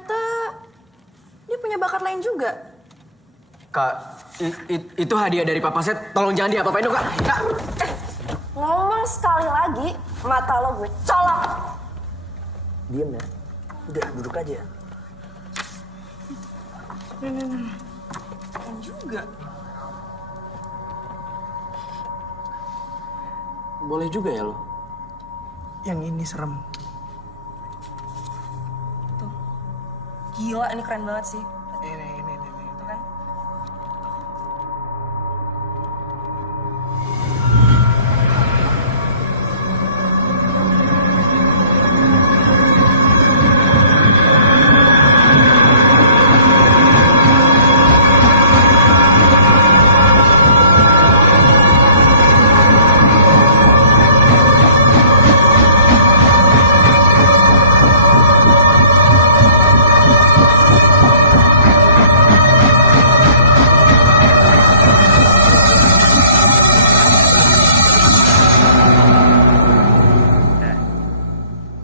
ternyata dia punya bakat lain juga. Kak, itu hadiah dari Papa Set. Tolong jangan diapa-apain dong, Kak. Kak. Ngomong sekali lagi, mata lo gue colok. Diam ya. Udah, duduk aja. Keren juga. Boleh juga ya lo? Yang ini serem. Tuh. Gila, ini keren banget sih. Ini. Tuh kan?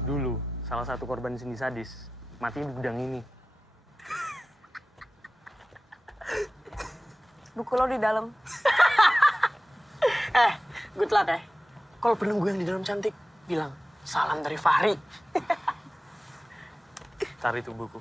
Dulu, salah satu korban Cindy sadis mati di gudang ini. Buku lo di dalam. Good luck ya. Kalau penunggu yang di dalam cantik, bilang salam dari Fahri. Cari tuh buku.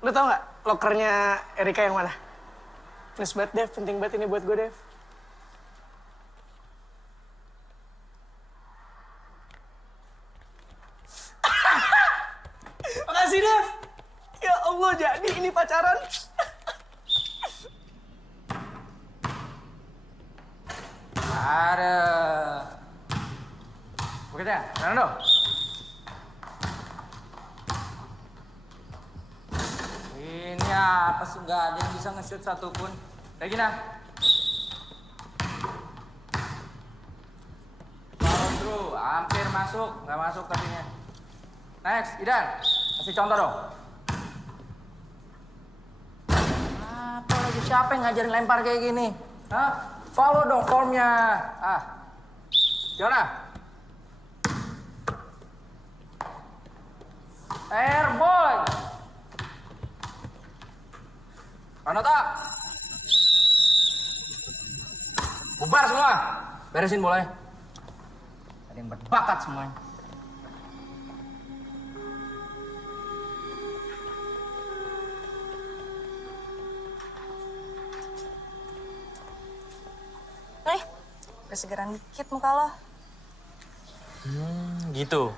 Lu tau gak lokernya Erika yang mana? Please banget, Dev. Penting banget ini buat gue, Dev. Makasih, Dev. Ya Allah, jadi ini pacaran. Ada. Begitu ya, Fernando. Ini apa sih, nggak ada yang bisa nge-shoot satupun. Regina. Follow through, hampir masuk, nggak masuk tapinya. Next, Idan, kasih contoh dong. Apa lagi, siapa yang ngajarin lempar kayak gini? Hah? Follow dong formnya. Gimana? Airball. Ranota. Bubar semua. Beresin bolanya. Ada yang berbakat semuanya. Nih, udah segeran dikit muka lo. Gitu.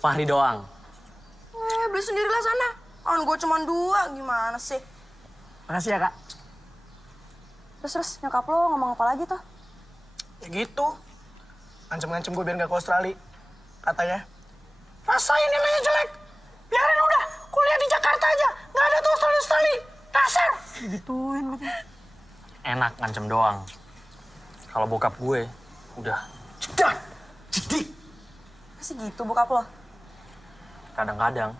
Fahri doang. Beli sendirilah sana. Kan gue cuma 2, gimana sih? Makasih ya, Kak. Terus nyokap lo ngomong apa lagi tuh? Ya gitu. Ngancem-ngancem gue biar gak ke Australia. Katanya, rasain nilainya jelek. Biarin udah, kuliah di Jakarta aja. Gak ada tuh Australia. Dasar. Gituin gitu. Enak ngancem doang. Kalau bokap gue, udah Cedak. Cedik. Masih gitu bokap lo? kadang-kadang.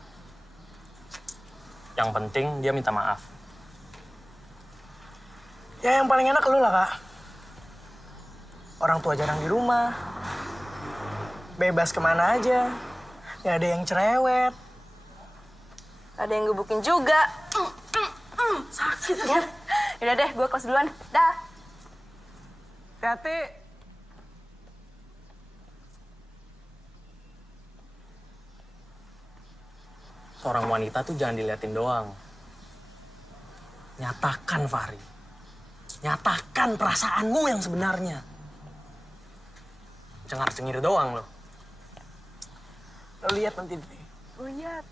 Yang penting dia minta maaf. Ya yang paling enak lu lah, Kak. Orang tua jarang di rumah. Bebas kemana aja. Gak ada yang cerewet. Ada yang gebukin juga. Sakit ya? Yaudah deh, gue kelas duluan. Dah. Hati-hati. Seorang wanita tuh jangan diliatin doang. Nyatakan, Fahri. Nyatakan perasaanmu yang sebenarnya. Cengar-cengir doang loh. Lo lihat nanti deh. Lihat.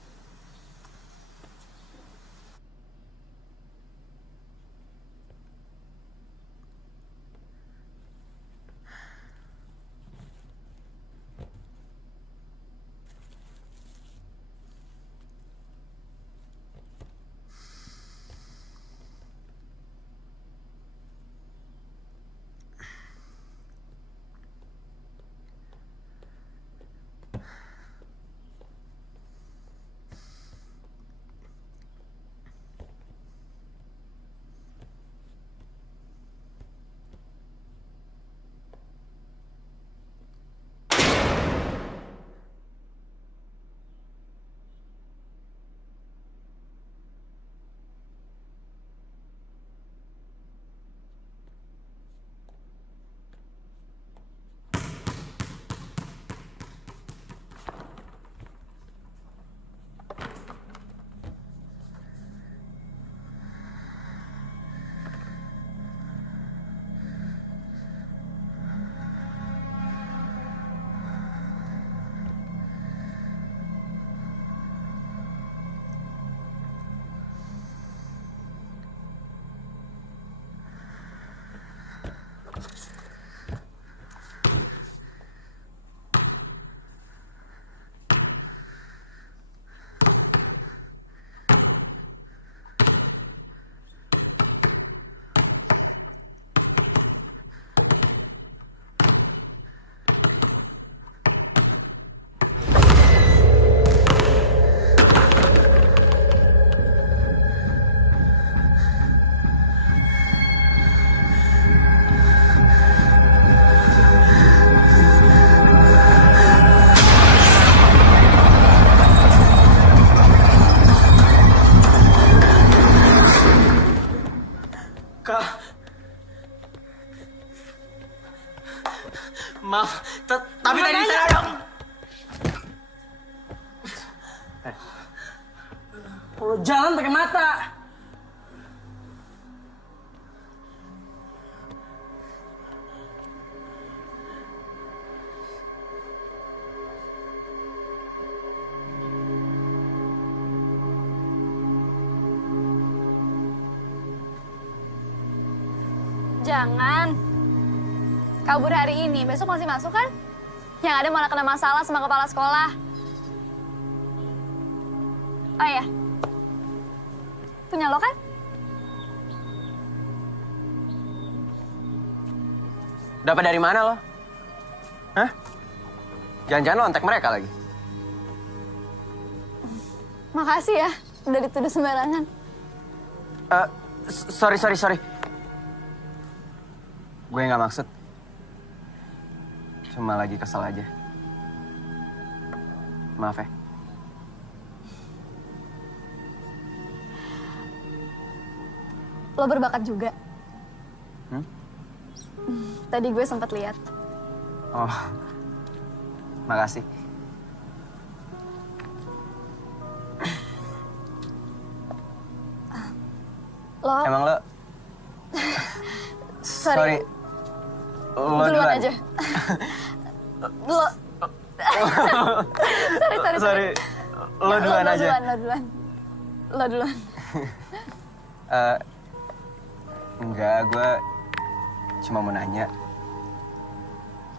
Kak. Maaf, tapi tadi saya... Kalau jalan pakai mata. Jangan. Kabur hari ini, besok masih masuk kan? Yang ada malah kena masalah sama kepala sekolah. Oh iya. Punya lo kan? Dapat dari mana lo? Hah? Jangan-jangan lo ontek mereka lagi? Makasih ya, udah dituduh sembarangan. Sorry. Gue nggak maksud. Cuma lagi kesel aja. Maaf ya. Lo berbakat juga. Tadi gue sempat lihat. Oh, makasih. Lo Emang lo? sorry. Lo Duluan aja. Lo sorry. Lo duluan aja. Lo duluan. Enggak, gue cuma mau nanya.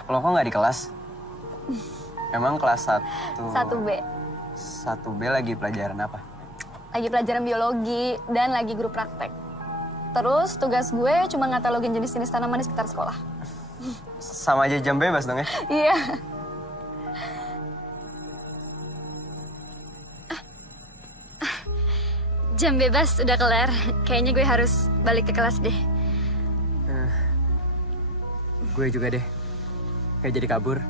Lo kok nggak di kelas? Emang kelas 1B. 1B lagi pelajaran apa? Lagi pelajaran biologi dan lagi grup praktek. Terus tugas gue cuma ngatalogin jenis-jenis tanaman di sekitar sekolah. Sama aja jam bebas dong ya? Iya. Jam bebas udah kelar. Kayaknya gue harus balik ke kelas deh. Gue juga deh. Kayak jadi kabur.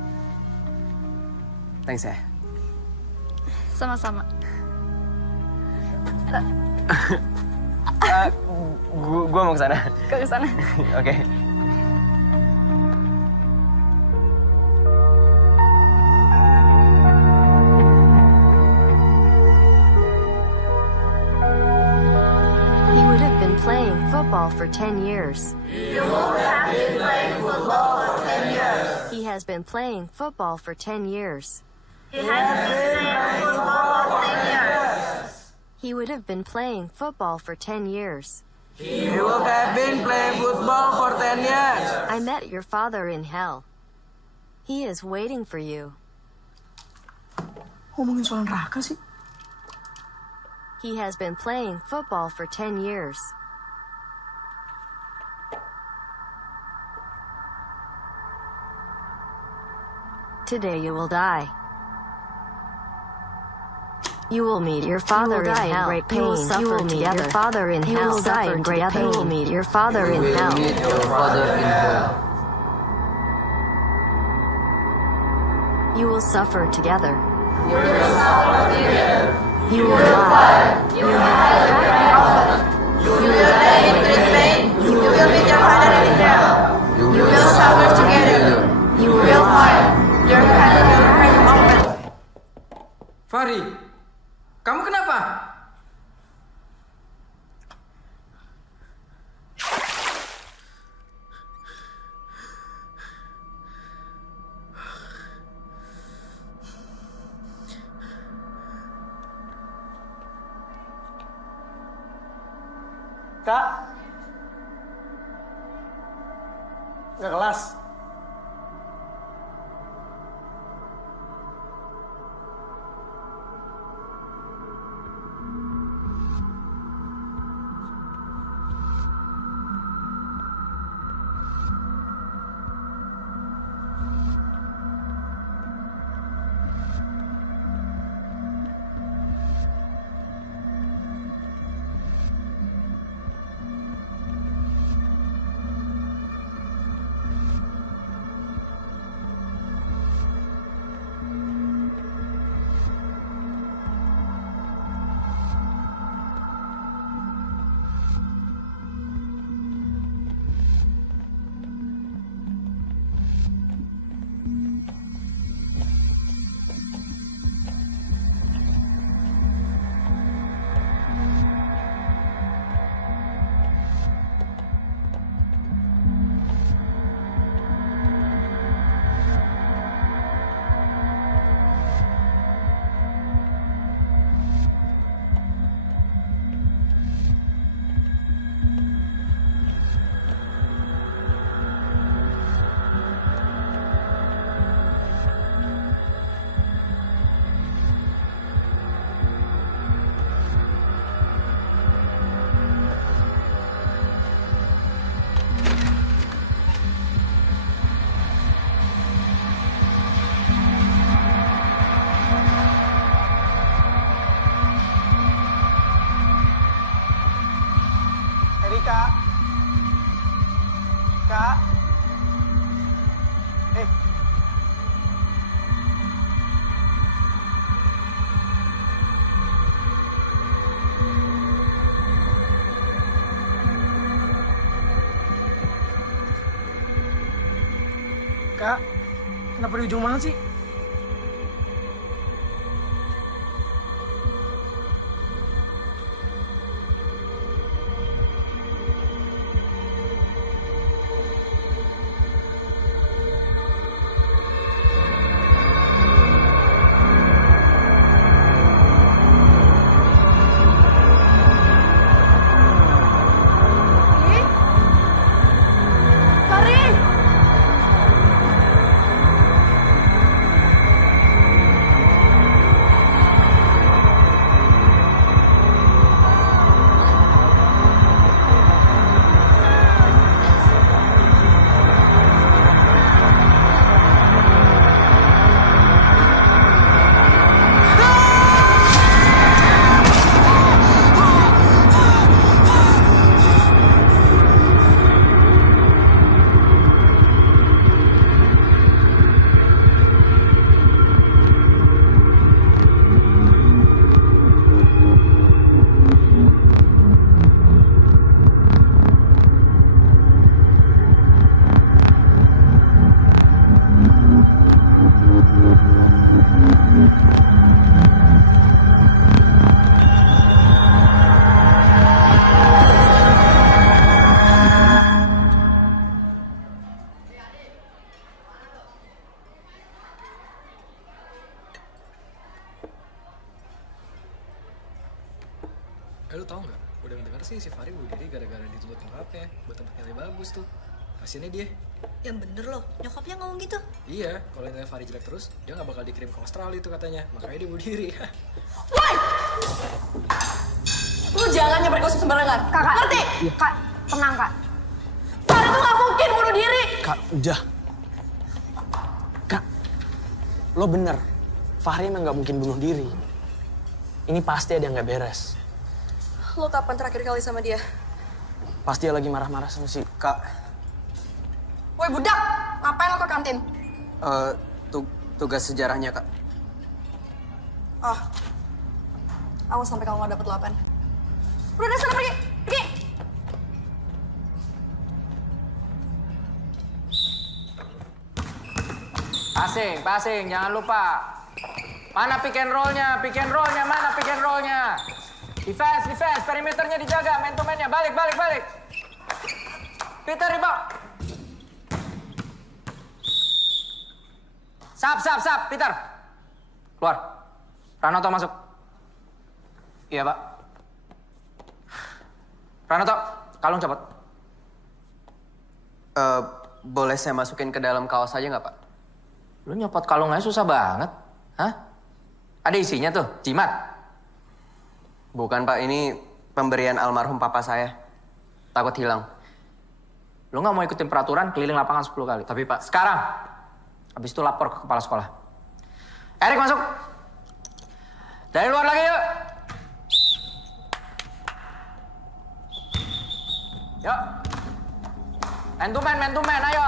Thanks ya. Sama-sama. Gue mau ke sana. Ke sana. Oke. He would have been playing football for 10 years. He has been playing football for 10 years. He would have been playing football for 10 years. You would have been playing football for 10 years. I met your father in hell. He is waiting for you. Ngomongin soal neraka sih. He has been playing football for 10 years. Today you will die. You will meet your father in hell. You will suffer together. Your father in hell. You will die in great pain. You will meet your father in hell. You will suffer together. You will die. You will die in great pain. You will meet your father in hell. You will suffer together. You will find your father in hell. Fahri, kamu kenapa? Kak. Nggak kelas. Kak. Kak, kenapa di ujung banget sih? Lu tau nggak? Udah ngedenger sih si Fahri bunuh diri gara-gara dituntut nyokapnya buat tempat nilai bagus tuh. Kasiannya dia. Yang bener loh, nyokapnya ngomong gitu. Iya, kalau nilai Fahri jelek terus, dia nggak bakal dikirim ke Australia itu katanya. Makanya dia bunuh diri. Woi! Lu jangan nyebar gosip sembarangan. Kakak. Ngerti? Kak, tenang kak. Fahri tuh gak mungkin bunuh diri. Kak, udah. Kak, lo bener. Fahri emang nggak mungkin bunuh diri. Ini pasti ada yang nggak beres. Lo kapan terakhir kali sama dia? Pasti dia lagi marah-marah sama si Kak. Woi budak, ngapain lo ke kantin? Tugas sejarahnya, Kak. Oh, awas sampai kamu gak dapet 8. Udah deh, sana pergi, pergi. Passing, jangan lupa. Mana pick and roll-nya, mana pick and roll-nya? Defense, perimeternya dijaga, man to man-nya. Balik. Peter, rebound. Sap, Peter. Keluar. Pranoto masuk. Iya, Pak. Pranoto, kalung copot. Boleh saya masukin ke dalam kaos aja nggak, Pak? Lu nyopot kalungnya susah banget. Hah? Ada isinya tuh, jimat. Bukan, Pak. Ini pemberian almarhum papa saya. Takut hilang. Lu nggak mau ikutin peraturan, keliling lapangan 10 kali. Tapi, Pak... Sekarang. Habis itu lapor ke kepala sekolah. Erik masuk. Dari luar lagi yuk. Yuk. Man to man. Ayo.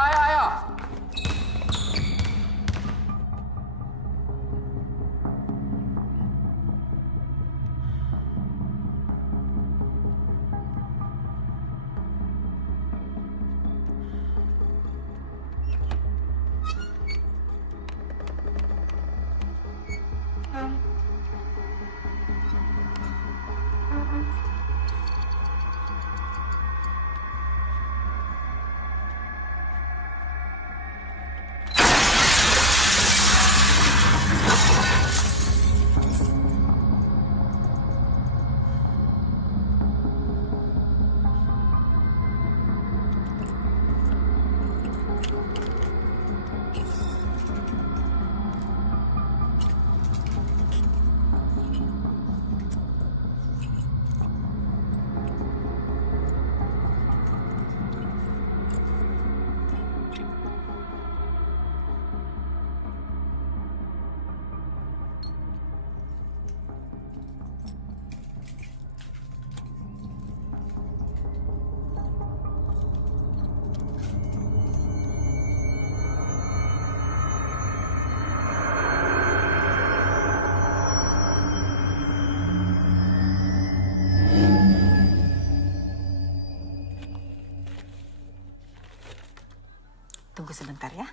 Tunggu sebentar ya.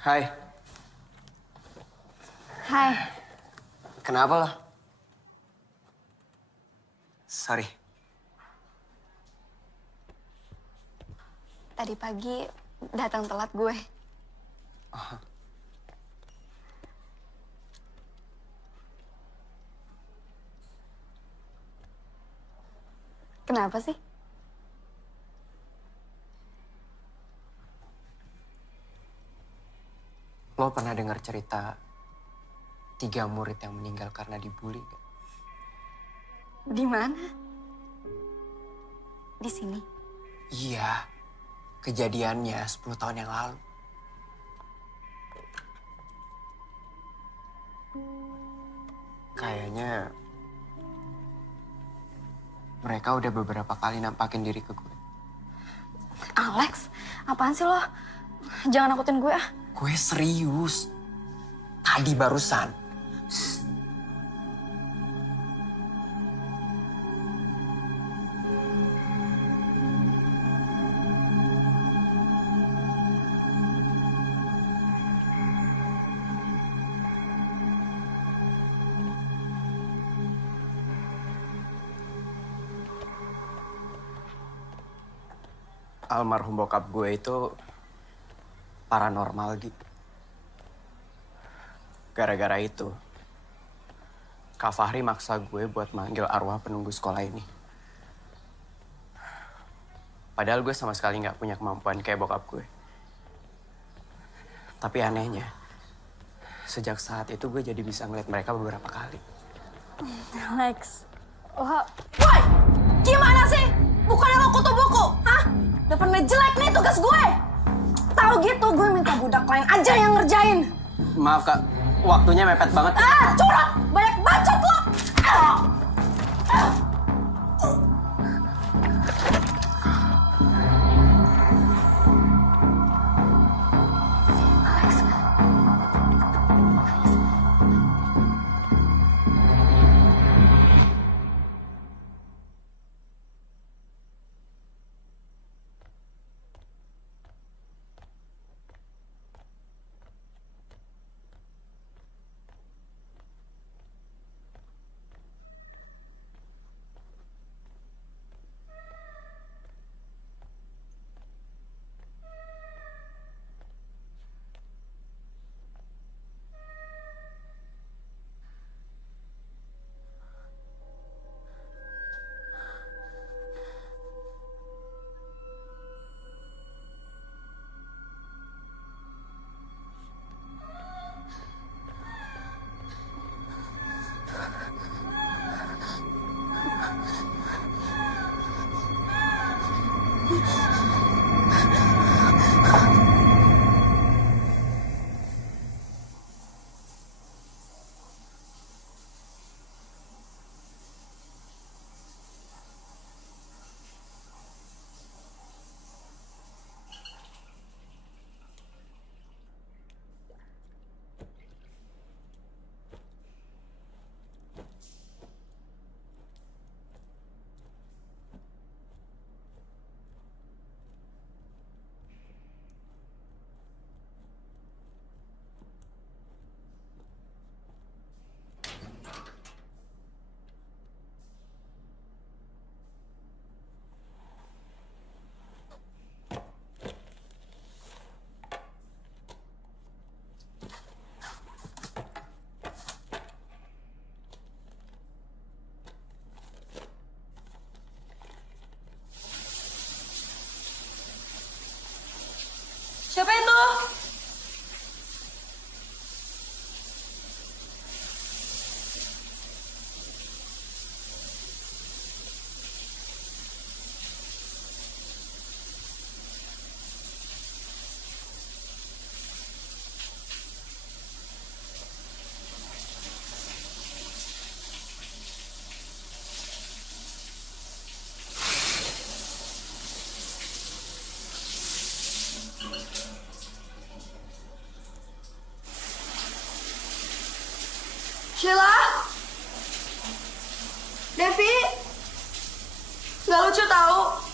Hai. Hai. Kenapa lo? Sorry. Tadi pagi datang telat gue. Kenapa sih? Lo pernah dengar cerita 3 murid yang meninggal karena dibully gak? Di mana? Di sini. Iya, kejadiannya 10 tahun yang lalu. Kayaknya mereka udah beberapa kali nampakin diri ke gue. Alex, apaan sih lo? Jangan nakutin gue ah. Gue serius. Tadi barusan. Almarhum bokap gue itu paranormal gitu. Gara-gara itu, Kak Fahri maksa gue buat manggil arwah penunggu sekolah ini. Padahal gue sama sekali nggak punya kemampuan kayak bokap gue. Tapi anehnya, sejak saat itu gue jadi bisa ngeliat mereka beberapa kali. Alex. Wah, woi! Gimana sih? Bukannya lo kutu buku, hah? Udah pernah jelek nih tugas gue. Tahu gitu, gue minta budak lain aja yang ngerjain. Maaf Kak, waktunya mepet banget. Ah, curang! Banyak bacot lo! Siapa itu? Sheila? Devi? Gak lucu tahu.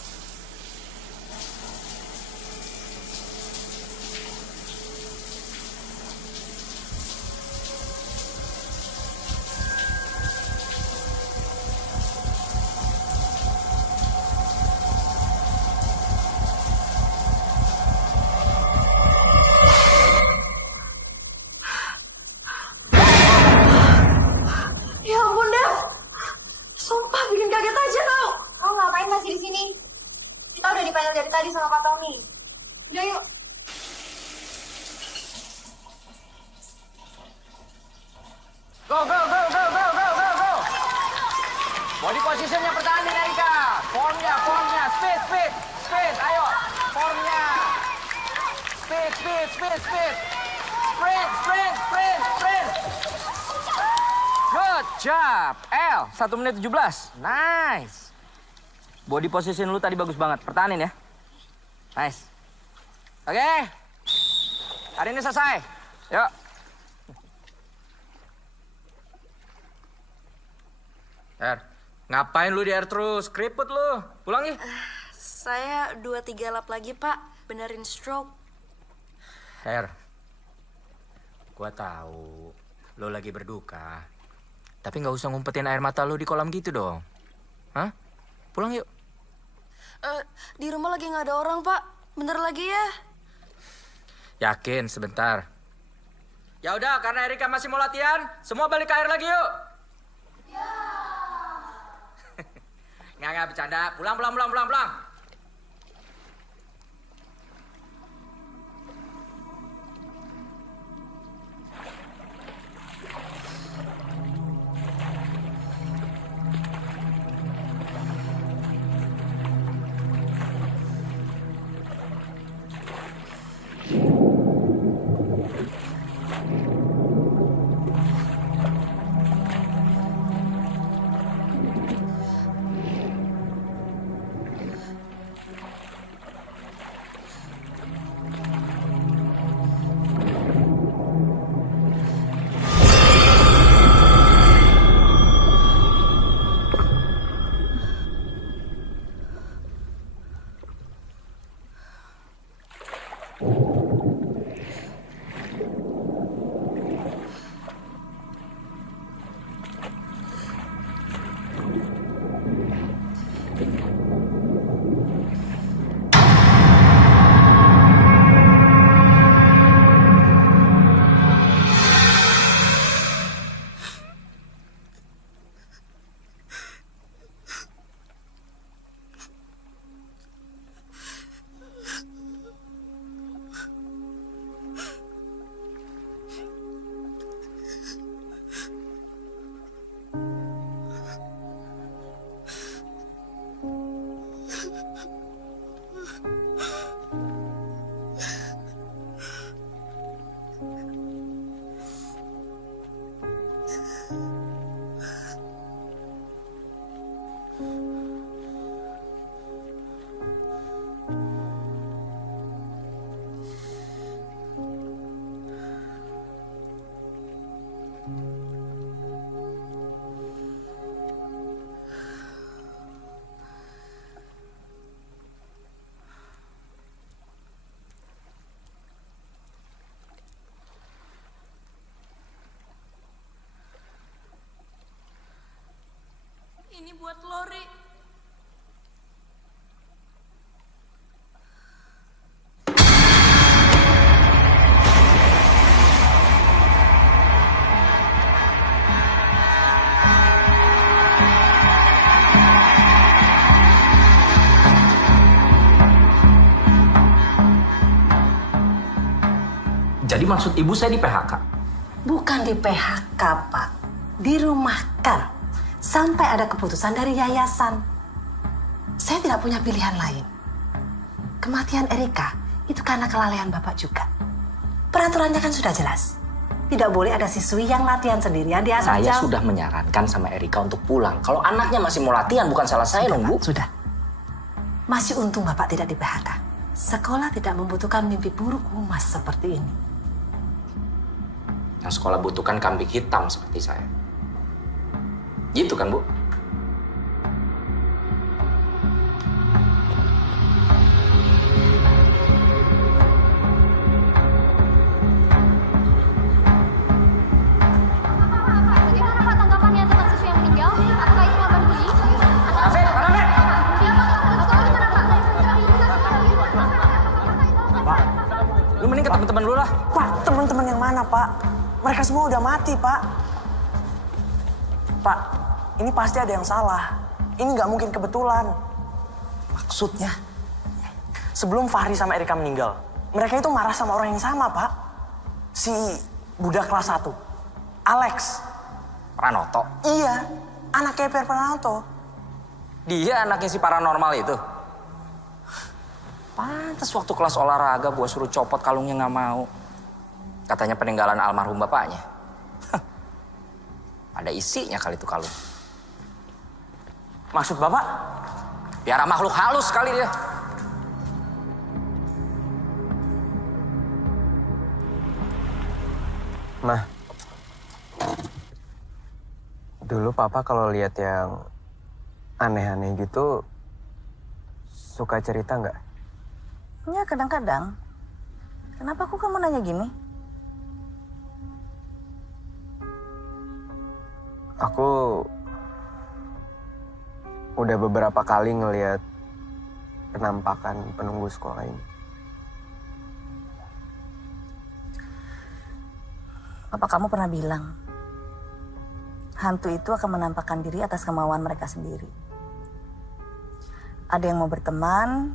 Ya ampun, Dev. Sumpah bikin kaget aja tau. Kamu ngapain masih di sini? Kita udah dipanggil dari tadi sama Pak Tommy. Udah yuk. Go, go, go, go, go, go, go, go. Body positionnya pertahanin Erika. Formnya, speed, speed, speed. Ayo, formnya. Speed, speed, speed, speed. Sprint, sprint, sprint, sprint. Good job. L, 1 menit 17. Nice. Body position lu tadi bagus banget. Pertahanin ya. Nice. Oke. Hari ini selesai. Yuk. Ngapain lu di air terus? Keriput lu. Pulang ya. Saya 2-3 lap lagi, Pak. Benerin stroke. Gua tahu lu lagi berduka. Tapi nggak usah ngumpetin air mata lu di kolam gitu dong. Hah? Pulang yuk. Di rumah lagi nggak ada orang, Pak. Bentar lagi ya. Yakin sebentar. Ya udah, karena Erika masih mau latihan, semua balik ke air lagi yuk. Ya. Nggak bercanda. Pulang. Ini buat Lori. Jadi maksud ibu saya di PHK? Bukan di PHK, Pak. Dirumahkan. Sampai ada keputusan dari yayasan. Saya tidak punya pilihan lain. Kematian Erika itu karena kelalaian Bapak juga. Peraturannya kan sudah jelas. Tidak boleh ada siswi yang latihan sendirian di atas jam. Saya sudah menyarankan sama Erika untuk pulang. Kalau anaknya masih mau latihan, bukan salah saya dong, Bu. Sudah. Masih untung Bapak tidak di PHK. Sekolah tidak membutuhkan mimpi buruk Umas seperti ini. Yang sekolah butuhkan kambing hitam seperti saya. Gitu kan, Bu? Bagaimana Pak tanggapannya tentang siswa yang meninggal? Apakah itu kabar bullying? Rafiq, Rafiq! Pak, Lu mending ke teman-teman lu lah. Pak, teman-teman yang mana, Pak? Mereka semua udah mati, Pak. Pak, ini pasti ada yang salah. Ini nggak mungkin kebetulan. Maksudnya, sebelum Fahri sama Erika meninggal, mereka itu marah sama orang yang sama, Pak. Si budak kelas 1, Alex. Pranoto. Iya, anak KPR Pranoto. Dia anaknya si paranormal itu. Pantes waktu kelas olahraga gua suruh copot kalungnya nggak mau. Katanya peninggalan almarhum bapaknya. Ada isinya kali itu kalung. Maksud Bapak? Biara makhluk halus kali dia. Mah, dulu Papa kalau lihat yang aneh-aneh gitu, suka cerita nggak? Ya kadang-kadang. Kenapa kok kamu nanya gini? Aku udah beberapa kali ngelihat penampakan penunggu sekolah ini. Apa kamu pernah bilang, hantu itu akan menampakkan diri atas kemauan mereka sendiri. Ada yang mau berteman,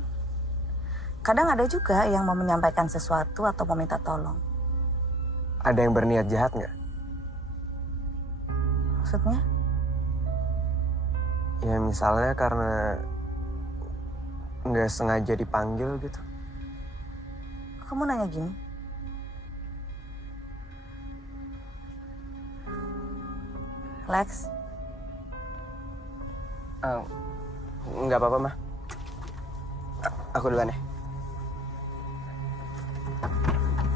kadang ada juga yang mau menyampaikan sesuatu atau mau minta tolong. Ada yang berniat jahat nggak? Maksudnya? Ya misalnya karena nggak sengaja dipanggil gitu. Kamu nanya gini? Lex? Nggak apa-apa, Mah. Aku duluan ya.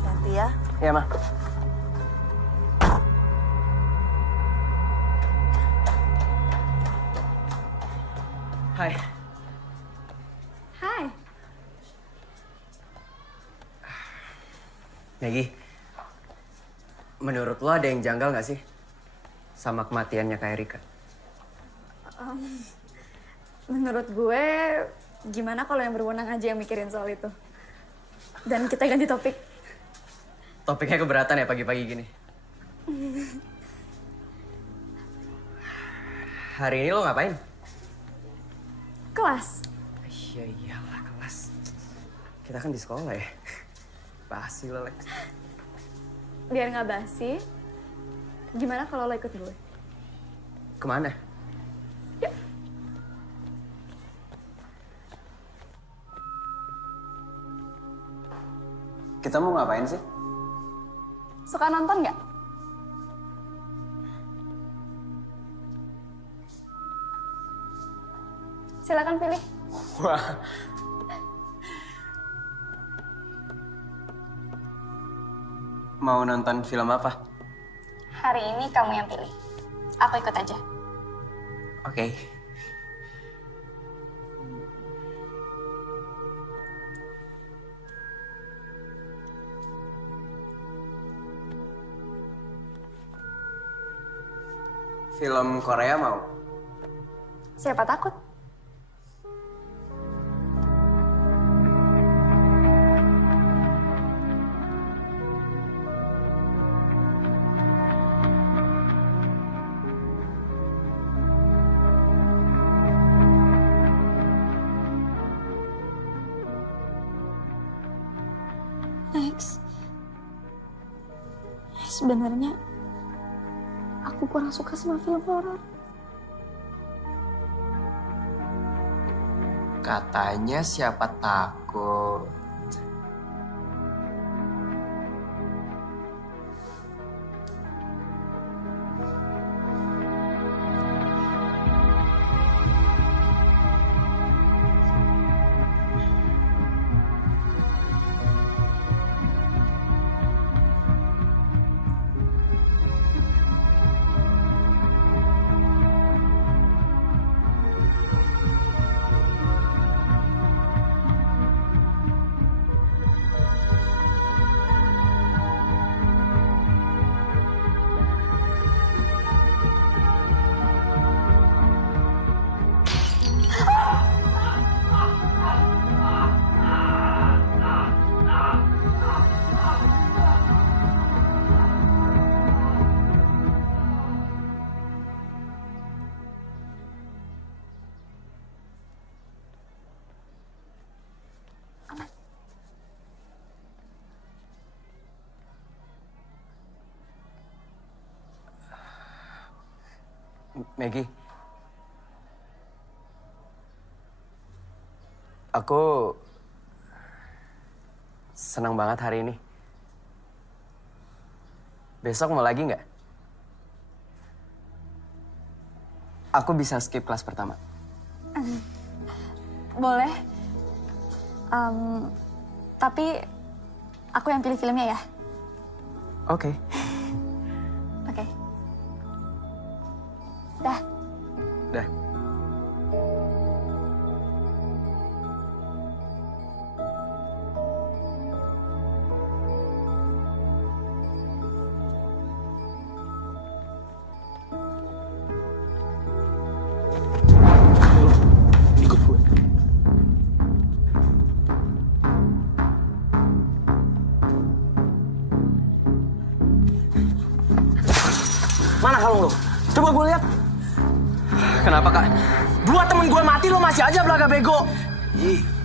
Nanti ya. Iya, Mah. Hai. Hai. Maggie, menurut lo ada yang janggal nggak sih sama kematiannya Kak Erika? Menurut gue, gimana kalau yang berwenang aja yang mikirin soal itu? Dan kita ganti topik. Topiknya keberatan ya pagi-pagi gini. Hari ini lo ngapain? Kelas. Iya iyalah kelas. Kita kan di sekolah ya. Basi lo, Lex. Biar nggak basi, gimana kalau lo ikut gue? Kemana? Yuk. Kita mau ngapain sih? Suka nonton nggak? Silakan pilih. Wah. Mau nonton film apa? Hari ini kamu yang pilih. Aku ikut aja. Oke. Film Korea mau? Siapa takut? Lex, sebenarnya aku kurang suka sama film horor. Katanya siapa takut. Maggie. Aku senang banget hari ini. Besok mau lagi nggak? Aku bisa skip kelas pertama. Boleh. Tapi aku yang pilih filmnya ya. Oke. Oke. Dah. Dah. Ikut gue. Mana kalung lo? Coba gue lihat. Kenapa, Kak? Dua temen gue mati, lo masih aja belaga bego.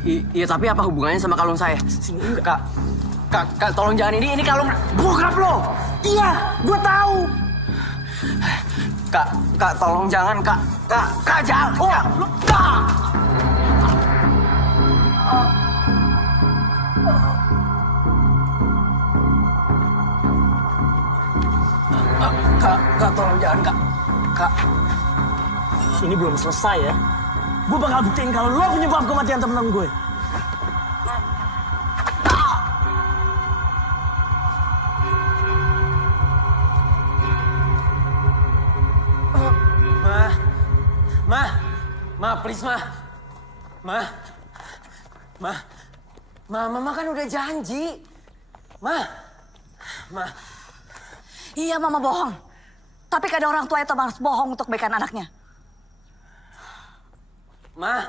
Iya, tapi apa hubungannya sama kalung saya? Sini, Kak, tolong jangan ini kalung... Bokap lo. Iya, gue tahu. Kak, tolong jangan, Kak. Kak, jangan. Oh, lo. Kak, tolong jangan, Kak. Ini belum selesai ya. Gue bakal buktiin kalau lo penyebab kematian temen gue. Ma, please, Ma, Mama kan udah janji. Ma. Iya, Mama bohong. Tapi kadang orang tua itu harus bohong untuk kebaikan anaknya. Ma.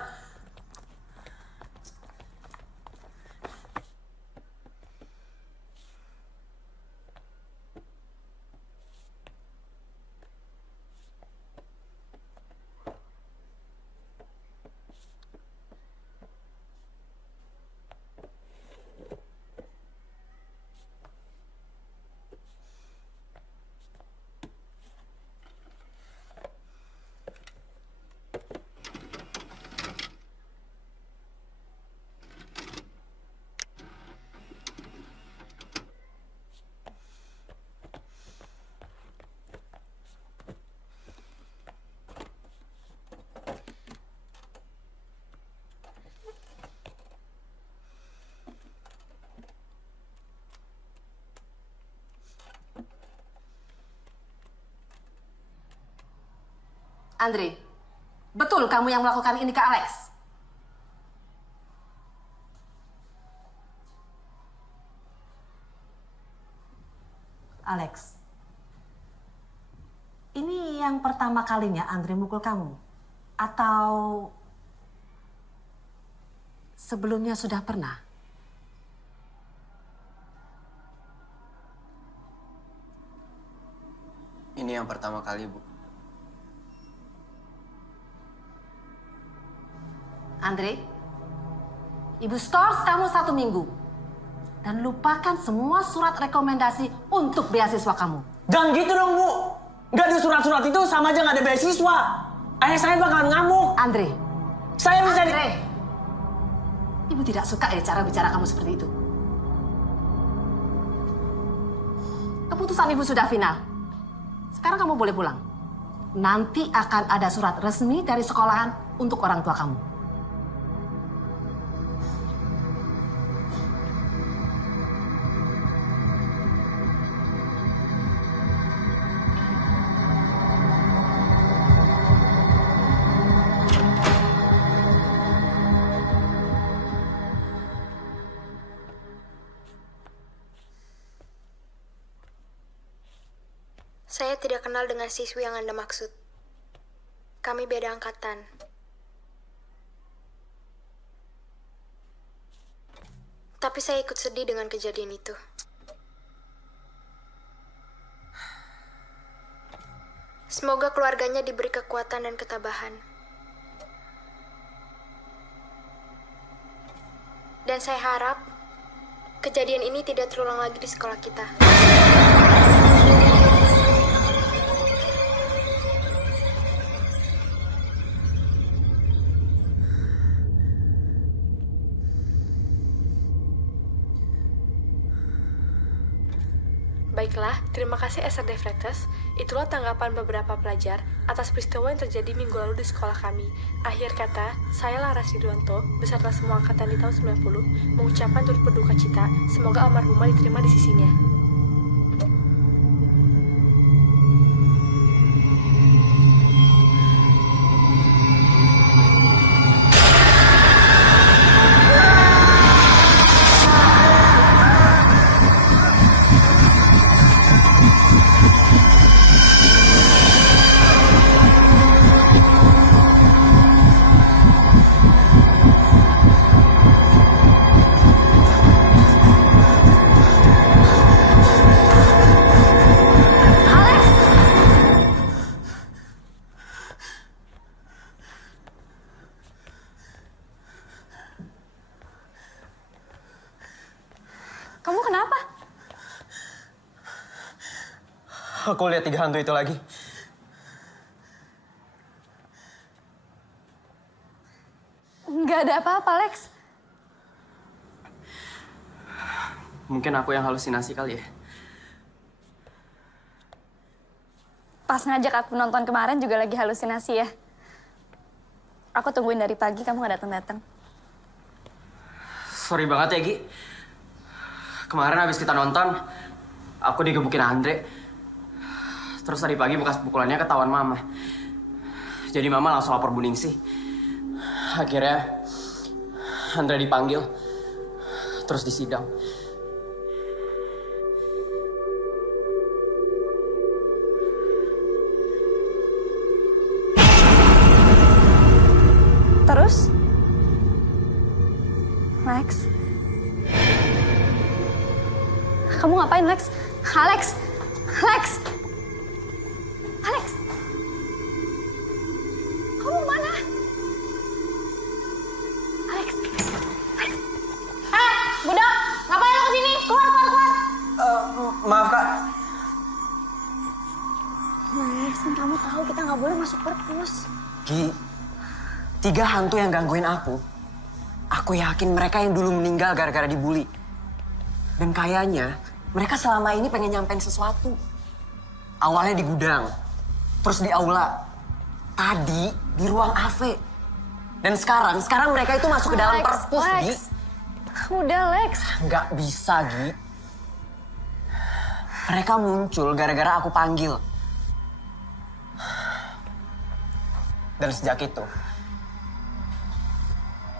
Andre, betul kamu yang melakukan ini ke Alex? Alex, ini yang pertama kalinya Andre mukul kamu? Atau sebelumnya sudah pernah? Ini yang pertama kali, Bu. Andre, Ibu skors kamu 1 minggu. Dan lupakan semua surat rekomendasi untuk beasiswa kamu. Jangan gitu dong, Bu. Nggak ada surat-surat itu sama aja nggak ada beasiswa. Ayah saya bakalan ngamuk. Andre. Saya bisa Andre. Ibu tidak suka ya cara bicara kamu seperti itu. Keputusan Ibu sudah final. Sekarang kamu boleh pulang. Nanti akan ada surat resmi dari sekolahan untuk orang tua kamu. Saya tidak kenal dengan siswi yang Anda maksud. Kami beda angkatan. Tapi saya ikut sedih dengan kejadian itu. Semoga keluarganya diberi kekuatan dan ketabahan. Dan saya harap kejadian ini tidak terulang lagi di sekolah kita. Baiklah, terima kasih SRD Freitas. Itulah tanggapan beberapa pelajar atas peristiwa yang terjadi minggu lalu di sekolah kami. Akhir kata, saya Laras Ridwanto, beserta semua angkatan di tahun 90, mengucapkan turut berduka cita, semoga almarhumah diterima di sisinya. Kamu kenapa? Aku lihat 3 hantu itu lagi. Nggak ada apa-apa, Lex. Mungkin aku yang halusinasi kali ya. Pas ngajak aku nonton kemarin juga lagi halusinasi ya. Aku tungguin dari pagi, kamu nggak datang-datang. Sorry banget ya, Gi. Kemarin habis kita nonton, aku digebukin Andre. Terus tadi pagi bekas pukulannya ketahuan Mama. Jadi Mama langsung lapor Bu Ningsih. Akhirnya Andre dipanggil, terus disidang. Terus? Lex? Kamu ngapain, Lex? Alex! Lex! Alex! Kamu mana? Alex! Alex! Budak! Ngapain lo kesini? Keluar! Maaf, Kak. Lex, kan kamu tahu kita nggak boleh masuk perpus. Gi, 3 hantu yang gangguin aku yakin mereka yang dulu meninggal gara-gara dibully. Dan kayaknya mereka selama ini pengen nyampein sesuatu. Awalnya di gudang, terus di aula, tadi di ruang AV. Dan sekarang mereka itu masuk ke dalam perpus, Gi. Udah, Lex. Nggak bisa, Gi. Mereka muncul gara-gara aku panggil. Dan sejak itu,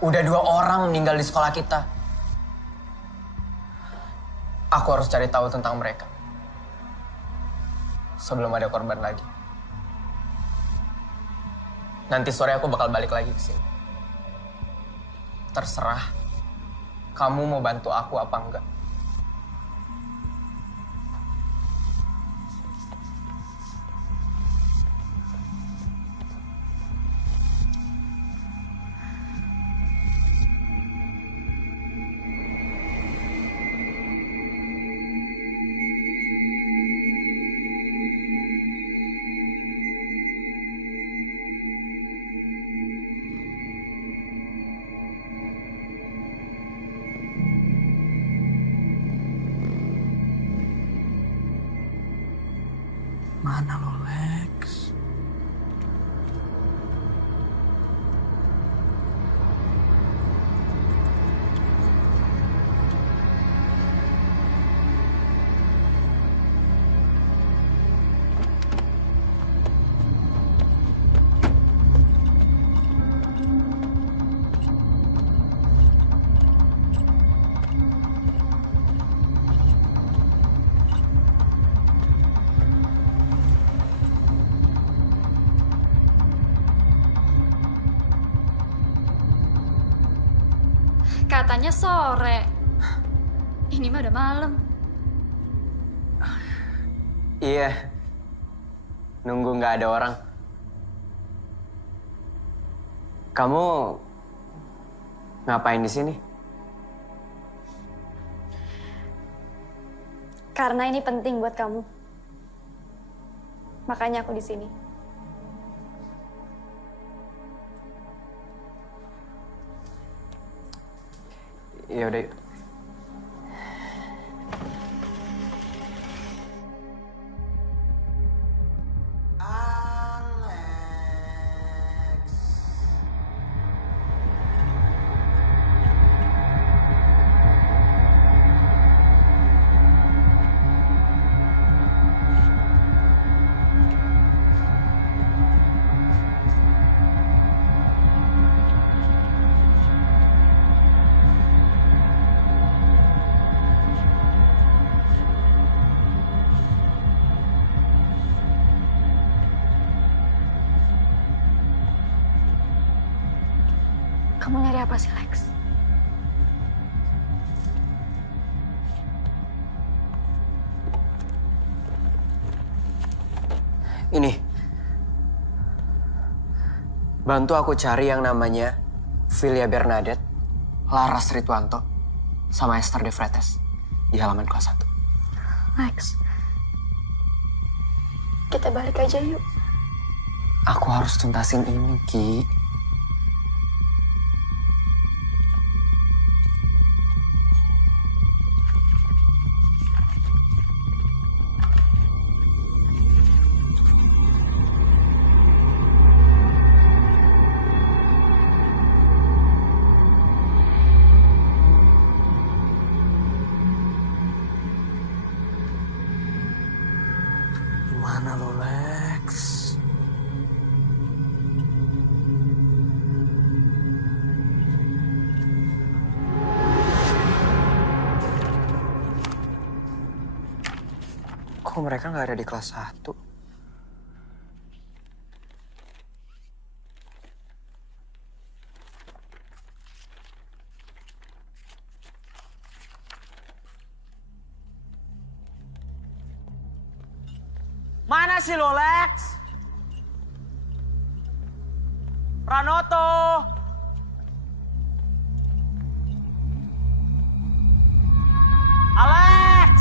udah 2 orang meninggal di sekolah kita. Aku harus cari tahu tentang mereka sebelum ada korban lagi. Nanti sore aku bakal balik lagi ke sini. Terserah kamu mau bantu aku apa enggak. Mana lo, Lex? Katanya sore. Ini mah udah malam. Iya. Nunggu nggak ada orang. Kamu ngapain di sini? Karena ini penting buat kamu. Makanya aku di sini. Ya udah. Kamu nyari apa sih, Lex? Ini. Bantu aku cari yang namanya Filia Bernadette, Laras Ritwanto, sama Esther De Vretes di halaman kelas 1. Lex, kita balik aja yuk. Aku harus tuntasin ini, Ki. Gimana lo, Lex? Kok mereka nggak ada di kelas 1? Mana sih lo, Lex? Pranoto! Alex!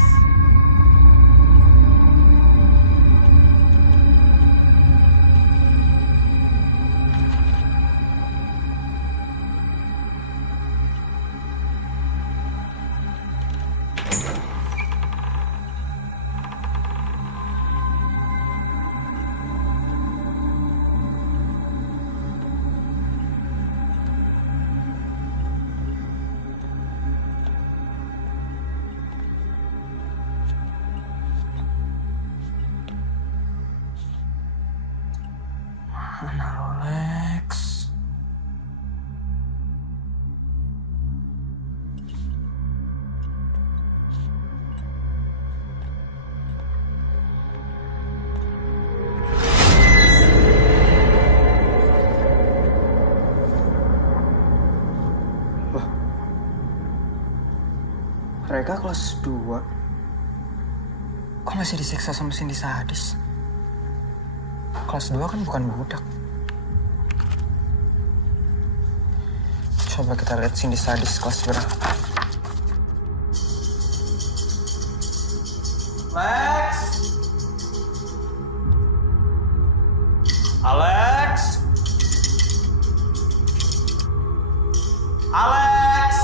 Mana lo, Lex? Loh, mereka kelas 2. Kok masih disiksa sama Cindy sadis? Kelas 2 kan bukan budak. Coba kita lihat Cindy sadis kelas berapa. Lex! Alex! Alex!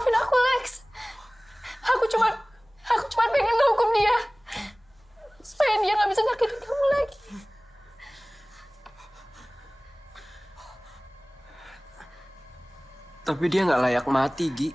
Maafin aku, Lex. Aku cuma pengen ngehukum dia. Supaya dia nggak bisa nyakitin kamu lagi. Tapi dia nggak layak mati, Gi.